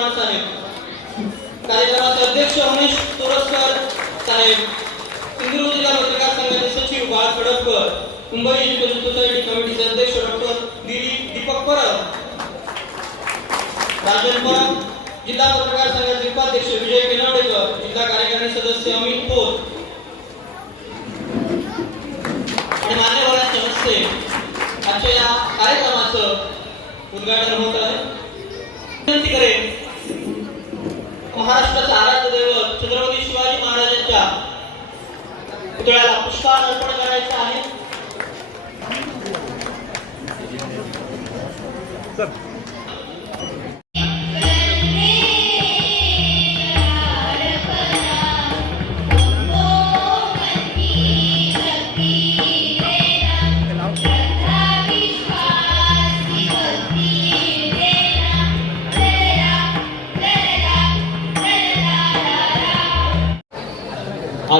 चव्हाण साहेब कार्यक्रमाचे अध्यक्ष उमेश तोरसकर साहेब सिंधुदुर्ग जिल्हा पत्रकार संघाचे सचिव बाळ खडपकर मुंबई एज्युकेशन सोसायटी कमिटीचे अध्यक्ष डॉक्टर दिलीप दीपक परब राजन परब जिल्हा पत्रकार संघाचे उपाध्यक्ष विजय केनवडेकर जिल्हा कार्यकारिणी सदस्य अमित पोत आणि मान्यवरांच्या हस्ते आजच्या या कार्यक्रमाचं उद्घाटन होत आहे. विनंती करेन महाराष्ट्राचा आराध्य दैवत छत्रपती शिवाजी महाराजांच्या पुतळ्याला पुष्पहार अर्पण करायचा आहे.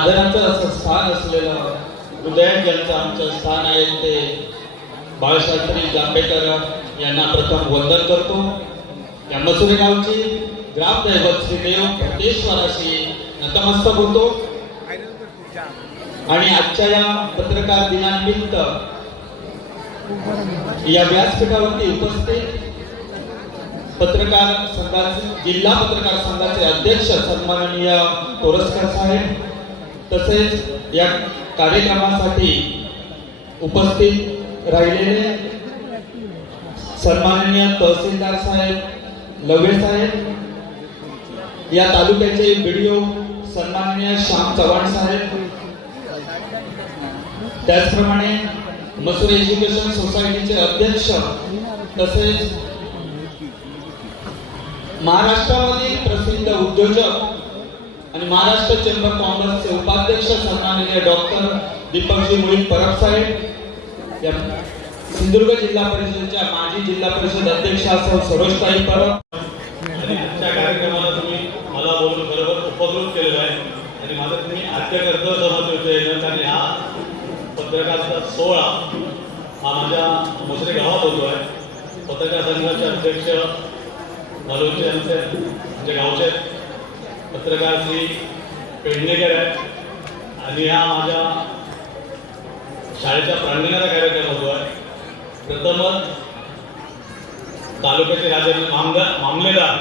आदरांचं असं स्थान असलेलं हृदयात ज्यांचं आमचं स्थान आहे ते बाळशास्त्री जांभेकर यांना प्रथम वंदन करतो. या मसुरी गावची ग्रामदैवत श्रीदेव देव नतमस्तक होतो. आणि आजच्या या पत्रकार दिनानिमित्त या व्यासपीठावरती उपस्थित पत्रकार संघाचे जिल्हा पत्रकार संघाचे अध्यक्ष सन्माननीय कोरसकर साहेब तसेच या कार्यक्रमासाठी उपस्थित राहिलेले सन्माननीय तहसीलदार साहेब लवे साहेब या तालुक्याचे व्हिडिओ सन्माननीय श्याम चव्हाण साहेब त्याचप्रमाणे मसूर एज्युकेशन सोसायटीचे अध्यक्ष तसेच महाराष्ट्रामधील प्रसिद्ध उद्योजक आणि महाराष्ट्र चेंबर काँग्रेसचे उपाध्यक्ष सन्माननीय डॉक्टर दीपकजी मुळी परब साहेब या सिंधुदुर्ग जिल्हा परिषदेच्या माजी जिल्हा परिषद अध्यक्षा सौ सरोजताई परब. आणि आजच्या कार्यक्रमाला तुम्ही मला बोलून बरोबर उपकृत केलेलं आहे. आणि माझं तुम्ही आद्य कर्तव्य समजले येणं कारण हा पत्रकाराचा सोहळा हा माझ्या मुसरे गावात होतो आहे. पत्रकार संघाचे अध्यक्ष नलोचे यांचे म्हणजे गावचे पत्रकार श्री पेडणेकर आहेत. आणि हा माझ्या शाळेच्या प्रांगणाचा कार्यक्रम होतो आहे. प्रथमच तालुक्याचे राजे मामदार मामलेदार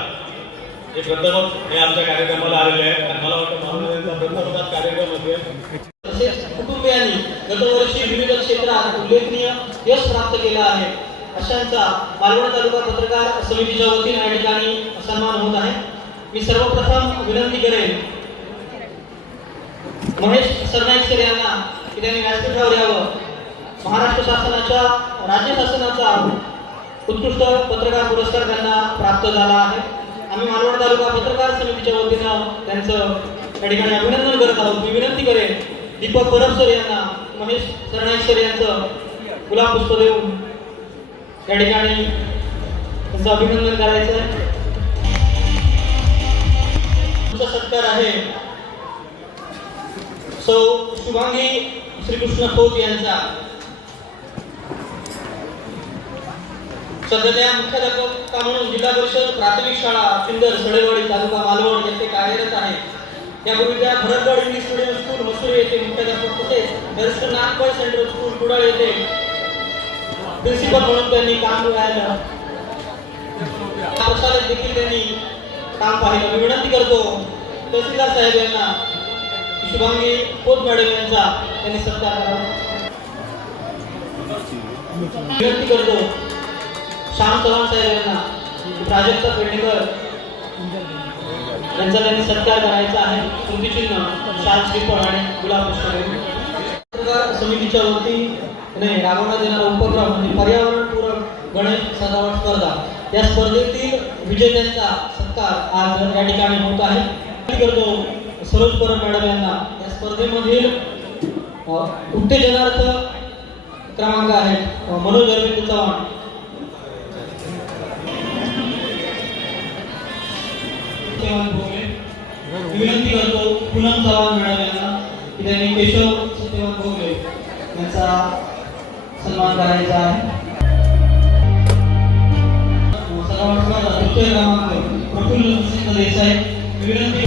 हे प्रथमच हे आमच्या कार्यक्रमाला आलेले आहेत. आणि मला वाटतं मामलेदारांचा प्रथमच कार्यक्रम असेल. तसेच कुटुंबियांनी गतवर्षी विविध क्षेत्रात उल्लेखनीय यश प्राप्त केला आहे. अशांचा मालवण तालुका पत्रकार समितीच्या वतीने या ठिकाणी सन्मान होत आहे. मी सर्वप्रथम विनंती करेन. महेश सरनाईक सर यांना की त्यांनी व्यासपीठावर यावं. महाराष्ट्र शासनाच्या राज्य शासनाचा उत्कृष्ट पत्रकार पुरस्कार त्यांना प्राप्त झाला आहे. आम्ही मालवण तालुका पत्रकार समितीच्या वतीनं त्यांचं या ठिकाणी अभिनंदन करत आहोत. मी विनंती करेन दीपक परब सर यांना महेश सरनाईक सर यांचं गुलाब पुष्प देऊन या ठिकाणी त्यांचं अभिनंदन करायचं आहे सत्कार आहे. सौ शुभांगी श्रीकृष्ण खोत यांचा. सध्या मुख्याध्यापक म्हणून जिल्हा परिषद प्राथमिक शाळा सिंदर सडेवाडी तालुका मालवण येथे कार्यरत आहे. यापूर्वी त्या भरतगड इंग्लिश मिडियम स्कूल मसूर येथे मुख्याध्यापक तसेच बॅरिस्टर नागपळ सेंट्रल स्कूल कुडाळ येथे प्रिन्सिपल म्हणून त्यांनी काम राहिलं. देखील त्यांनी काम पाहिलं. मी विनंती करतो तहसीलदार साहेब यांना शुभांगी पोत मॅडम यांचा त्यांनी सत्कार करावा विनंती करतो श्याम चव्हाण साहेब यांना प्राजक्ता पेडणेकर यांचा त्यांनी सत्कार करायचा आहे. स्मृतिचिन्ह शाल श्रीफळ आणि गुलाब पुष्प पत्रकार समितीच्या वतीने राबवण्यात येणारा उपक्रम म्हणजे पर्यावरणपूरक गणेश सजावट स्पर्धा. या स्पर्धेतील विजेत्यांचा सत्कार आज या ठिकाणी होत आहे. करतो सरोज परब मॅडम यांना. या स्पर्धेमधील उत्तेजनार्थ क्रमांक आहेत. मनोज अरविंद चव्हाण. विनंती करतो पूनम चव्हाण मॅडम यांना की त्यांनी केशव सत्यवान भोगले यांचा सन्मान करायचा आहे. सर्वांचा क्रमांक प्रफुल्ल सिंह देसाई. विनंती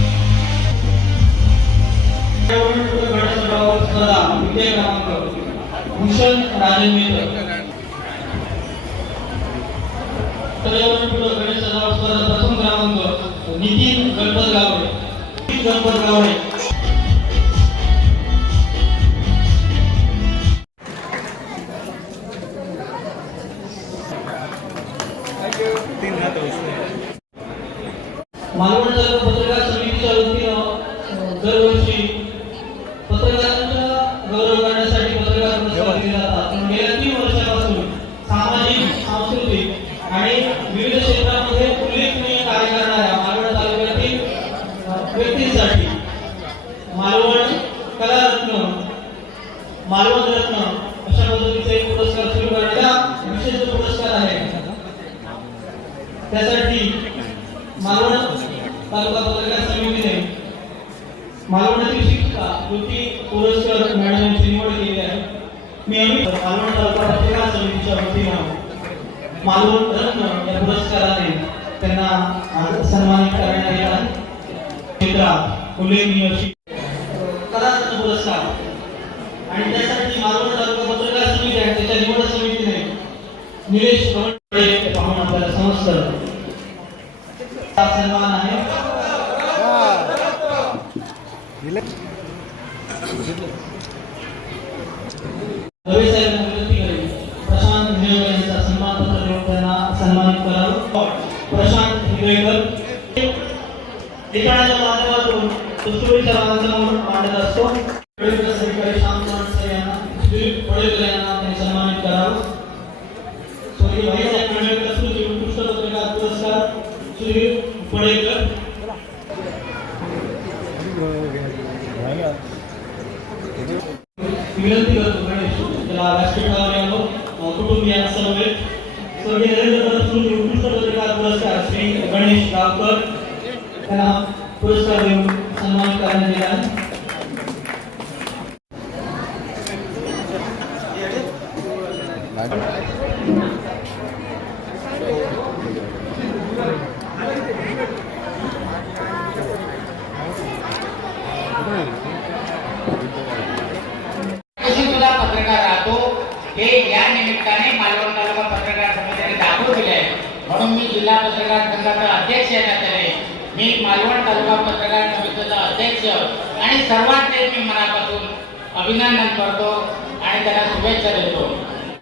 विजय क्रमांक भूषण गणेश सजावट स्पर्धा प्रथम क्रमांक नितीन गणपत गावडे गणपत गावडे मालवण तालुका मालवण अशा पद्धतीचे एक पुरस्कार सुरू करण्याचा विशेष पुरस्कार आहे. त्यासाठी मालवण तालुका पत्रकार समितीने मालवणातील शिक्षिका कृती पुरस्कार मॅडम यांची निवड केली आहे. मी अमित मालवण तालुका पत्रकार समितीच्या वतीनं मालवण रत्न या पुरस्काराने त्यांना सन्मानित करण्यात येत आहे. उल्लेखनीय कलारत्न पुरस्कार आणि त्यासाठी मालवण तालुका पत्रकार समिती आहे. त्याच्या निवड समितीने निलेश पाहून आपल्याला समजतं सन्मान आहे. प्रशांत हिरेकर यांचा सन्मान पत्र देऊन त्यांना सन्मानित करावं. प्रशांत हिरेकर ठिकाणाच्या माध्यमातून पुस्तुरीच्या माध्यमातून मांडत असतो. श्री पडेकर विनंती करतो गणेश त्याला व्यासपीठावर यावं अं, कुटुंबियांना सर्व स्वर्गीय नरेंद्र भरत स्मृती उत्कृष्ट पत्रकार पुरस्कार श्री गणेश गावकर त्यांना पुरस्कार देऊन सन्मानित करण्यात येत आहे. मी सुद्धा पत्रकार राहतो हे या निमित्ताने मालवण तालुका पत्रकार समितीने दाखवून दिले आहे म्हणून मी जिल्हा पत्रकार संघाचा अध्यक्ष या नात्याने मी मालवण तालुका पत्रकार समितीचा अध्यक्ष आणि सर्वात ते मी मनापासून अभिनंदन करतो आणि त्याला शुभेच्छा देतो.